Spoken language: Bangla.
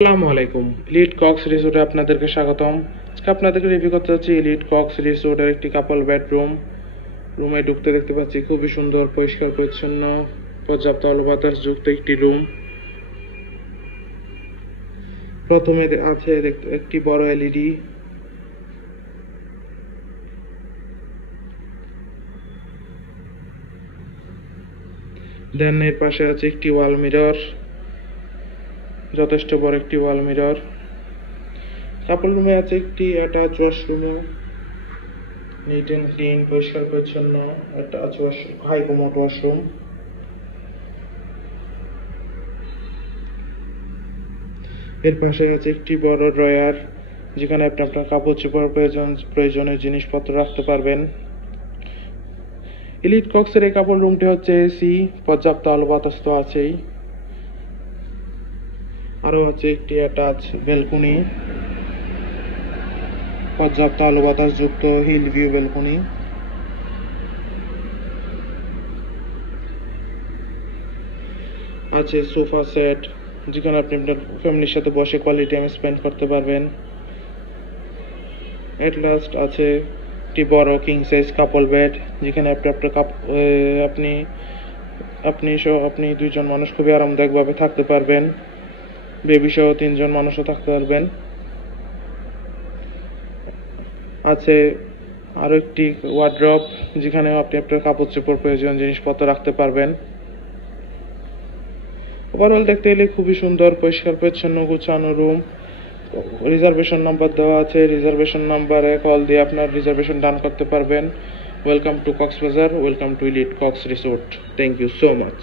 আসসালামু আলাইকুম। ইলিট কক্স রিসোর্টে আপনাদেরকে স্বাগতম। আজকে আপনাদেরকে রিভিউ করতে যাচ্ছি ইলিট কক্স রিসোর্টের একটি কাপল বেডরুম। রুমে ঢুকতে দেখতে পাচ্ছি খুবই সুন্দর, পরিষ্কার পরিচ্ছন্ন, পর্যাপ্ত আলো বাতাস যুক্ত একটি রুম। প্রথমে আছে একটি বড় এলইডি, দেন এর পাশে আছে একটি ওয়াল মিরর, যথেষ্ট বড় একটি ওয়াল মিরর। কাপল রুমে আছে একটি attach washroom, neat and clean, পরিষ্কার পরিচ্ছন্ন attach washroom, high commode washroom. এর পাশে আছে একটি বড় ড্রয়ার, যেখানে আপনি আপনার কাপড় চোপড় প্রয়োজনীয় জিনিসপত্র রাখতে পারবেন। ইলিট কক্সের এই কাপড় রুমটি হচ্ছে এসি, পর্যাপ্ত আলো বাতাস তো আছেই। আরও আছে একটি অ্যাটাচ ব্যালকনি, পর্যাপ্ত আলো বাতাস যুক্ত হিল ভিউ ব্যালকনি। আছে সোফা সেট, যেখানে আপনি আপনার ফ্যামিলির সাথে বসে কোয়ালিটি টাইম স্পেন্ড করতে পারবেন। এট লাস্ট আছে একটি বড় কিং সাইজ কাপল বেড, যেখানে আপনি দুইজন মানুষ খুবই আরামদায়কভাবে থাকতে পারবেন। বেবি সহ 3 জন মানুষও থাকতে পারবেন। আছে আরো একটি ওয়ার্ড্রপ, যেখানে আপনি আপনার কাপড় চোপড় প্রয়োজন জিনিসপত্র রাখতে পারবেন। ওভারঅল দেখতে এলে খুবই সুন্দর, পরিষ্কার পরিচ্ছন্ন, গুছানো রুম। রিজার্ভেশন নাম্বার দেওয়া আছে, রিজার্ভেশন নাম্বারে কল দিয়ে আপনার রিজার্ভেশন ডান করতে পারবেন। Welcome to Cox's Bazar, welcome to Elite Cox Resort. Thank you so much.